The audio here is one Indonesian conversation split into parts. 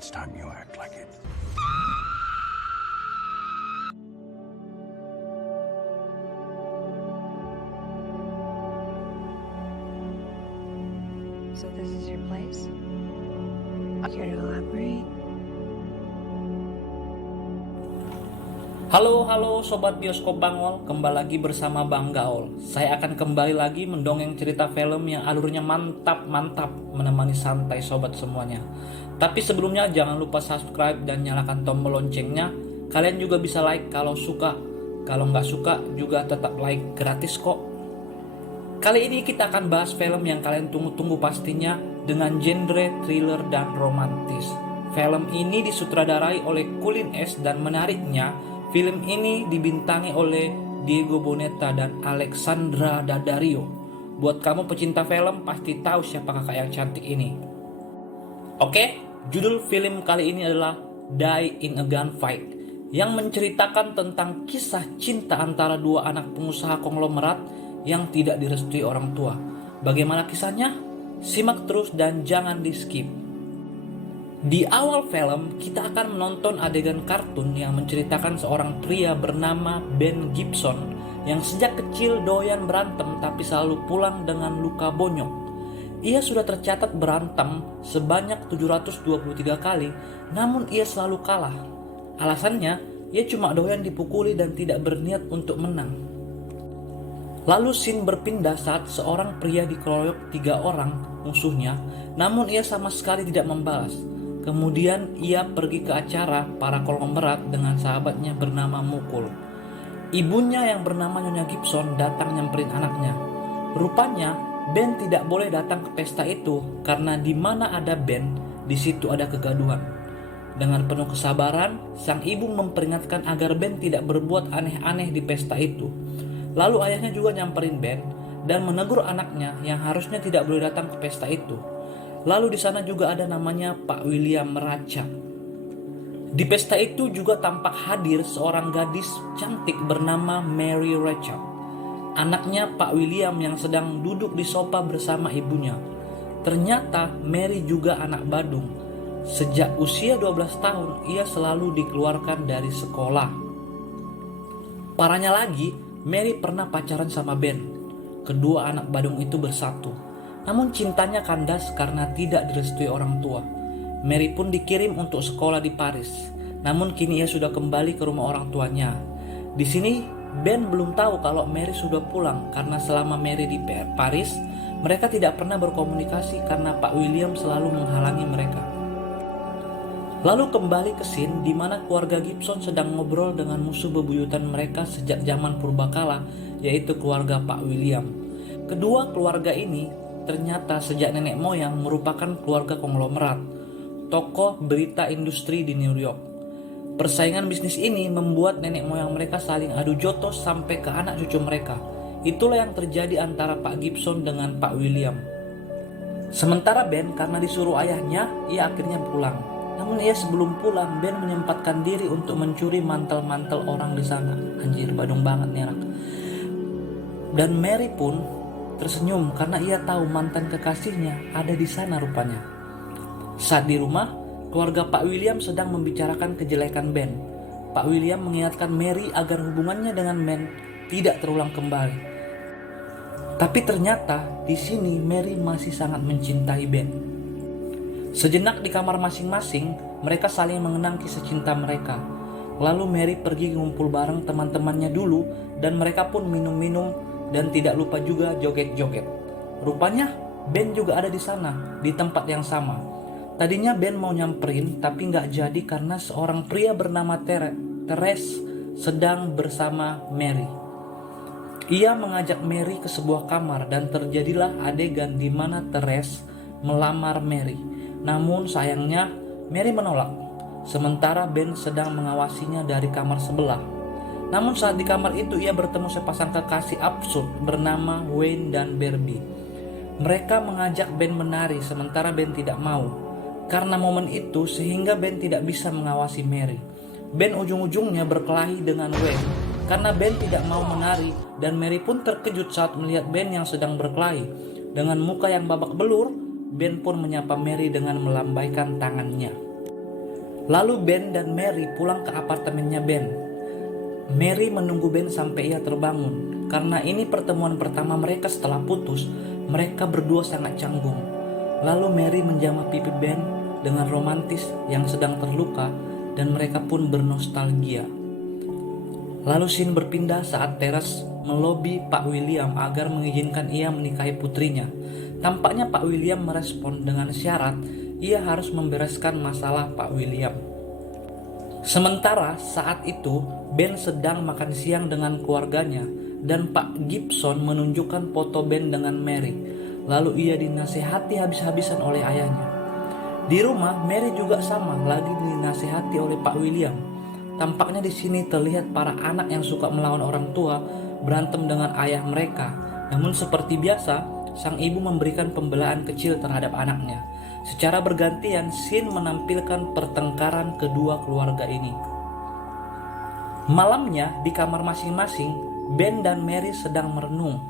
It's time you act like it. So this is your place? Care to elaborate? Halo Sobat Bioskop Bangol, kembali lagi bersama Bang Gaul. Saya akan kembali lagi mendongeng cerita film yang alurnya mantap menemani santai sobat semuanya. Tapi sebelumnya jangan lupa subscribe dan nyalakan tombol loncengnya. Kalian juga bisa like kalau suka. Kalau nggak suka juga tetap like, gratis kok. Kali ini kita akan bahas film yang kalian tunggu-tunggu pastinya dengan genre thriller dan romantis. Film ini disutradarai oleh Colin S. dan menariknya, film ini dibintangi oleh Diego Boneta dan Alexandra Daddario. Buat kamu pecinta film pasti tahu siapa kakak yang cantik ini. Oke, judul film kali ini adalah Die in a Gunfight, yang menceritakan tentang kisah cinta antara dua anak pengusaha konglomerat yang tidak direstui orang tua. Bagaimana kisahnya? Simak terus dan jangan di skip. Di awal film, kita akan menonton adegan kartun yang menceritakan seorang pria bernama Ben Gibson yang sejak kecil doyan berantem tapi selalu pulang dengan luka bonyok. Ia sudah tercatat berantem sebanyak 723 kali, namun ia selalu kalah. Alasannya, ia cuma doyan dipukuli dan tidak berniat untuk menang. Lalu scene berpindah saat seorang pria dikeroyok 3 orang musuhnya, namun ia sama sekali tidak membalas. Kemudian ia pergi ke acara para konglomerat dengan sahabatnya bernama Mukul. Ibunya yang bernama Nyonya Gibson datang nyamperin anaknya. Rupanya Ben tidak boleh datang ke pesta itu karena di mana ada Ben, di situ ada kegaduhan. Dengan penuh kesabaran, sang ibu memperingatkan agar Ben tidak berbuat aneh-aneh di pesta itu. Lalu ayahnya juga nyamperin Ben dan menegur anaknya yang harusnya tidak boleh datang ke pesta itu. Lalu di sana juga ada namanya Pak William Meraca. Di pesta itu juga tampak hadir seorang gadis cantik bernama Mary Rachel, anaknya Pak William yang sedang duduk di sofa bersama ibunya. Ternyata Mary juga anak badung. Sejak usia 12 tahun ia selalu dikeluarkan dari sekolah. Parahnya lagi, Mary pernah pacaran sama Ben. Kedua anak badung itu bersatu. Namun cintanya kandas karena tidak direstui orang tua. Mary pun dikirim untuk sekolah di Paris. Namun kini ia sudah kembali ke rumah orang tuanya. Di sini Ben belum tahu kalau Mary sudah pulang karena selama Mary di Paris, mereka tidak pernah berkomunikasi karena Pak William selalu menghalangi mereka. Lalu kembali ke scene di mana keluarga Gibson sedang ngobrol dengan musuh bebuyutan mereka sejak zaman purbakala, yaitu keluarga Pak William. Kedua keluarga ini ternyata sejak nenek moyang merupakan keluarga konglomerat, tokoh berita industri di New York. Persaingan bisnis ini membuat nenek moyang mereka saling adu jotos sampai ke anak cucu mereka. Itulah yang terjadi antara Pak Gibson dengan Pak William. Sementara Ben karena disuruh ayahnya, ia akhirnya pulang. Namun ia sebelum pulang, Ben menyempatkan diri untuk mencuri mantel-mantel orang di sana. Anjir, badung banget nih anak. Dan Mary pun tersenyum karena ia tahu mantan kekasihnya ada di sana rupanya. Saat di rumah, keluarga Pak William sedang membicarakan kejelekan Ben. Pak William mengingatkan Mary agar hubungannya dengan Ben tidak terulang kembali. Tapi ternyata di sini Mary masih sangat mencintai Ben. Sejenak di kamar masing-masing, mereka saling mengenang kisah cinta mereka. Lalu Mary pergi ngumpul bareng teman-temannya dulu dan mereka pun minum-minum dan tidak lupa juga joget-joget. Rupanya Ben juga ada di sana, di tempat yang sama. Tadinya Ben mau nyamperin tapi nggak jadi karena seorang pria bernama Therese sedang bersama Mary. Ia mengajak Mary ke sebuah kamar dan terjadilah adegan di mana Therese melamar Mary. Namun sayangnya Mary menolak, sementara Ben sedang mengawasinya dari kamar sebelah. Namun saat di kamar itu ia bertemu sepasang kekasih absurd bernama Wayne dan Barbie. Mereka mengajak Ben menari sementara Ben tidak mau. Karena momen itu sehingga Ben tidak bisa mengawasi Mary. Ben ujung-ujungnya berkelahi dengan Wayne karena Ben tidak mau menari dan Mary pun terkejut saat melihat Ben yang sedang berkelahi. Dengan muka yang babak belur, Ben pun menyapa Mary dengan melambaikan tangannya. Lalu Ben dan Mary pulang ke apartemennya Ben. Mary menunggu Ben sampai ia terbangun. Karena ini pertemuan pertama mereka setelah putus, mereka berdua sangat canggung. Lalu Mary menjamah pipi Ben dengan romantis yang sedang terluka dan mereka pun bernostalgia. Lalu scene berpindah saat Teres melobi Pak William agar mengizinkan ia menikahi putrinya. Tampaknya Pak William merespon dengan syarat ia harus membereskan masalah Pak William. Sementara saat itu Ben sedang makan siang dengan keluarganya dan Pak Gibson menunjukkan foto Ben dengan Mary. Lalu ia dinasihati habis-habisan oleh ayahnya. Di rumah Mary juga sama, lagi dinasihati oleh Pak William. Tampaknya di sini terlihat para anak yang suka melawan orang tua berantem dengan ayah mereka. Namun seperti biasa, sang ibu memberikan pembelaan kecil terhadap anaknya. Secara bergantian, scene menampilkan pertengkaran kedua keluarga ini. Malamnya di kamar masing-masing, Ben dan Mary sedang merenung.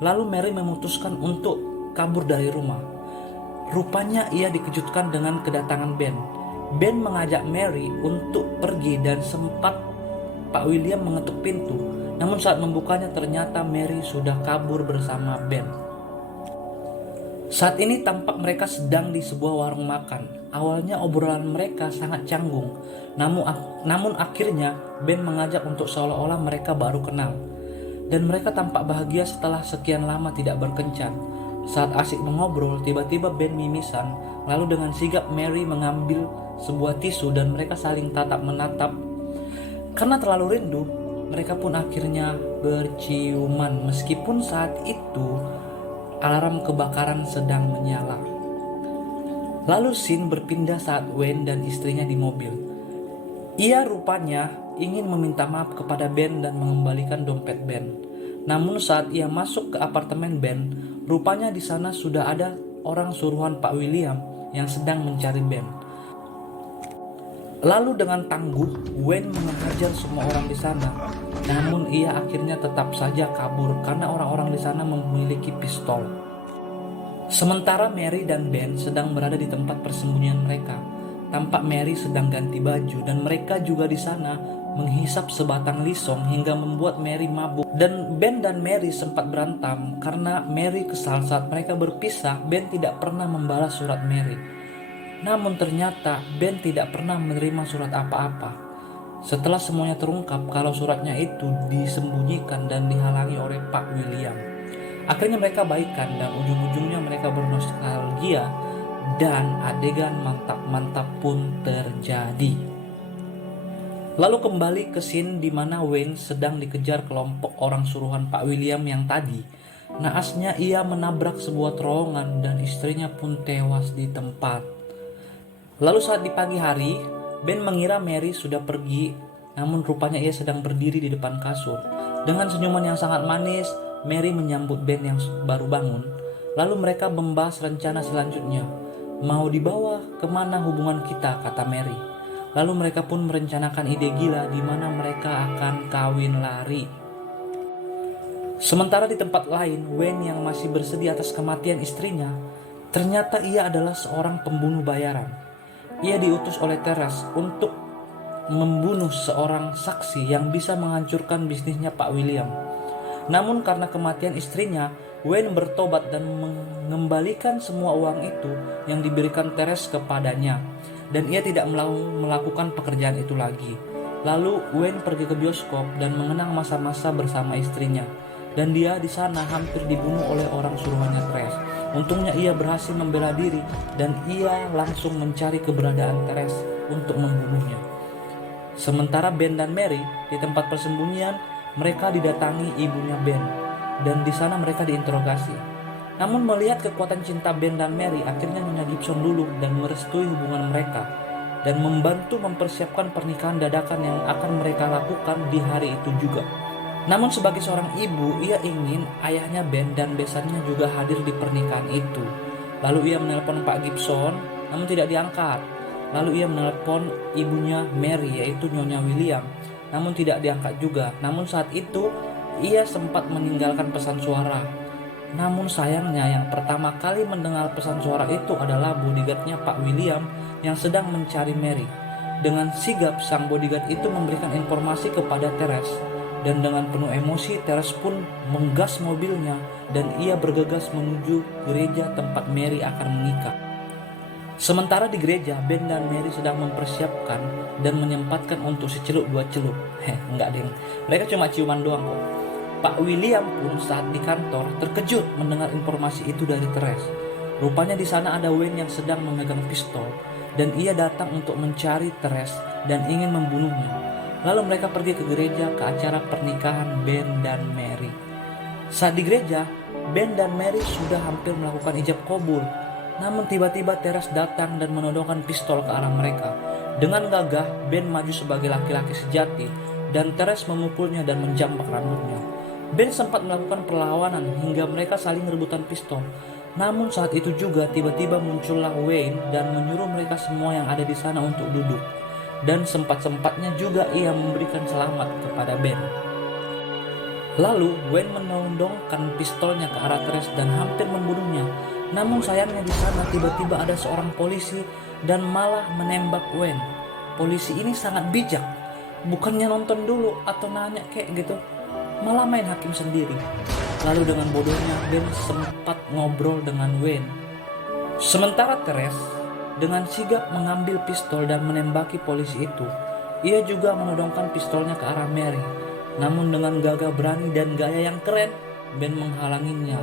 Lalu Mary memutuskan untuk kabur dari rumah. Rupanya ia dikejutkan dengan kedatangan Ben. Ben mengajak Mary untuk pergi dan sempat Pak William mengetuk pintu. Namun saat membukanya ternyata Mary sudah kabur bersama Ben. Saat ini tampak mereka sedang di sebuah warung makan. Awalnya obrolan mereka sangat canggung. Namun akhirnya Ben mengajak untuk seolah-olah mereka baru kenal. Dan mereka tampak bahagia setelah sekian lama tidak berkencan. Saat asik mengobrol, tiba-tiba Ben mimisan. Lalu dengan sigap Mary mengambil sebuah tisu dan mereka saling tatap menatap. Karena terlalu rindu, mereka pun akhirnya berciuman meskipun saat itu alarm kebakaran sedang menyala. Lalu scene berpindah saat Wayne dan istrinya di mobil. Ia rupanya ingin meminta maaf kepada Ben dan mengembalikan dompet Ben. Namun saat ia masuk ke apartemen Ben, rupanya di sana sudah ada orang suruhan Pak William yang sedang mencari Ben. Lalu dengan tangguh, Wayne menghajar semua orang di sana. Namun ia akhirnya tetap saja kabur karena orang-orang di sana memiliki pistol. Sementara Mary dan Ben sedang berada di tempat persembunyian mereka. Tampak Mary sedang ganti baju dan mereka juga di sana menghisap sebatang lisong hingga membuat Mary mabuk. Dan Ben dan Mary sempat berantem karena Mary kesal saat mereka berpisah. Ben tidak pernah membalas surat Mary. Namun ternyata Ben tidak pernah menerima surat apa-apa. Setelah semuanya terungkap kalau suratnya itu disembunyikan dan dihalangi oleh Pak William. Akhirnya mereka baikan dan ujung-ujungnya mereka bernostalgia dan adegan mantap-mantap pun terjadi. Lalu kembali ke scene di mana Wayne sedang dikejar kelompok orang suruhan Pak William yang tadi. Naasnya ia menabrak sebuah terowongan dan istrinya pun tewas di tempat. Lalu saat di pagi hari, Ben mengira Mary sudah pergi, namun rupanya ia sedang berdiri di depan kasur. Dengan senyuman yang sangat manis, Mary menyambut Ben yang baru bangun. Lalu mereka membahas rencana selanjutnya. Mau dibawa kemana hubungan kita, kata Mary. Lalu mereka pun merencanakan ide gila di mana mereka akan kawin lari. Sementara di tempat lain, Wayne yang masih bersedih atas kematian istrinya, ternyata ia adalah seorang pembunuh bayaran. Ia diutus oleh Teres untuk membunuh seorang saksi yang bisa menghancurkan bisnisnya Pak William. Namun karena kematian istrinya, Wayne bertobat dan mengembalikan semua uang itu yang diberikan Teres kepadanya. Dan ia tidak melakukan pekerjaan itu lagi. Lalu Wayne pergi ke bioskop dan mengenang masa-masa bersama istrinya. Dan dia di sana hampir dibunuh oleh orang suruhannya Teres. Untungnya ia berhasil membela diri dan ia langsung mencari keberadaan Teres untuk membunuhnya. Sementara Ben dan Mary di tempat persembunyian, mereka didatangi ibunya Ben dan di sana mereka diinterogasi. Namun melihat kekuatan cinta Ben dan Mary, akhirnya Nyonya Gibson luluh dan merestui hubungan mereka dan membantu mempersiapkan pernikahan dadakan yang akan mereka lakukan di hari itu juga. Namun sebagai seorang ibu, ia ingin ayahnya Ben dan besannya juga hadir di pernikahan itu. Lalu ia menelpon Pak Gibson, namun tidak diangkat. Lalu ia menelpon ibunya Mary, yaitu Nyonya William, namun tidak diangkat juga. Namun saat itu, ia sempat meninggalkan pesan suara. Namun sayangnya yang pertama kali mendengar pesan suara itu adalah bodyguardnya Pak William yang sedang mencari Mary. Dengan sigap sang bodyguard itu memberikan informasi kepada Teres, dan dengan penuh emosi Teres pun menggas mobilnya dan ia bergegas menuju gereja tempat Mary akan menikah. Sementara di gereja, Ben dan Mary sedang mempersiapkan dan menyempatkan untuk secelup dua celup. Enggak deng, mereka cuma ciuman doang kok. Pak William pun saat di kantor terkejut mendengar informasi itu dari Teres. Rupanya di sana ada Wayne yang sedang memegang pistol dan ia datang untuk mencari Teres dan ingin membunuhnya. Lalu mereka pergi ke gereja ke acara pernikahan Ben dan Mary. Saat di gereja, Ben dan Mary sudah hampir melakukan ijab kabul. Namun tiba-tiba Teres datang dan menodongkan pistol ke arah mereka. Dengan gagah, Ben maju sebagai laki-laki sejati dan Teres memukulnya dan menjambak rambutnya. Ben sempat melakukan perlawanan hingga mereka saling rebutan pistol. Namun saat itu juga tiba-tiba muncullah Wayne dan menyuruh mereka semua yang ada di sana untuk duduk. Dan sempat-sempatnya juga ia memberikan selamat kepada Ben. Lalu Wayne menodongkan pistolnya ke arah Teres dan hampir membunuhnya. Namun sayangnya di sana tiba-tiba ada seorang polisi dan malah menembak Wayne. Polisi ini sangat bijak. Bukannya nonton dulu atau nanya kayak gitu, malah main hakim sendiri. Lalu dengan bodohnya Ben sempat ngobrol dengan Wayne. Sementara Teres dengan sigap mengambil pistol dan menembaki polisi itu. Ia juga menodongkan pistolnya ke arah Mary. Namun dengan gagah berani dan gaya yang keren, Ben menghalanginya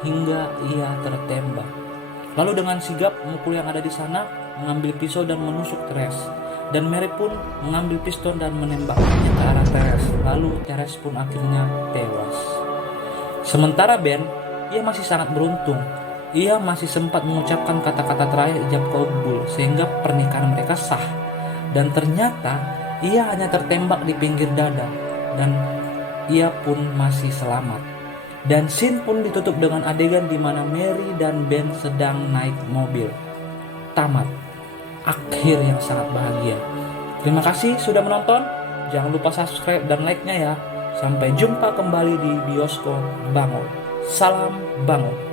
hingga ia tertembak. Lalu dengan sigap memukul yang ada di sana, mengambil pisau dan menusuk Teres. Dan Mary pun mengambil pistol dan menembaknya ke arah Teres. Lalu Teres pun akhirnya tewas. Sementara Ben, ia masih sangat beruntung. Ia masih sempat mengucapkan kata-kata terakhir ijab kabul sehingga pernikahan mereka sah. Dan ternyata ia hanya tertembak di pinggir dada dan ia pun masih selamat. Dan scene pun ditutup dengan adegan di mana Mary dan Ben sedang naik mobil. Tamat. Akhir yang sangat bahagia. Terima kasih sudah menonton. Jangan lupa subscribe dan like-nya ya. Sampai jumpa kembali di Bioskop Bango. Salam Bango.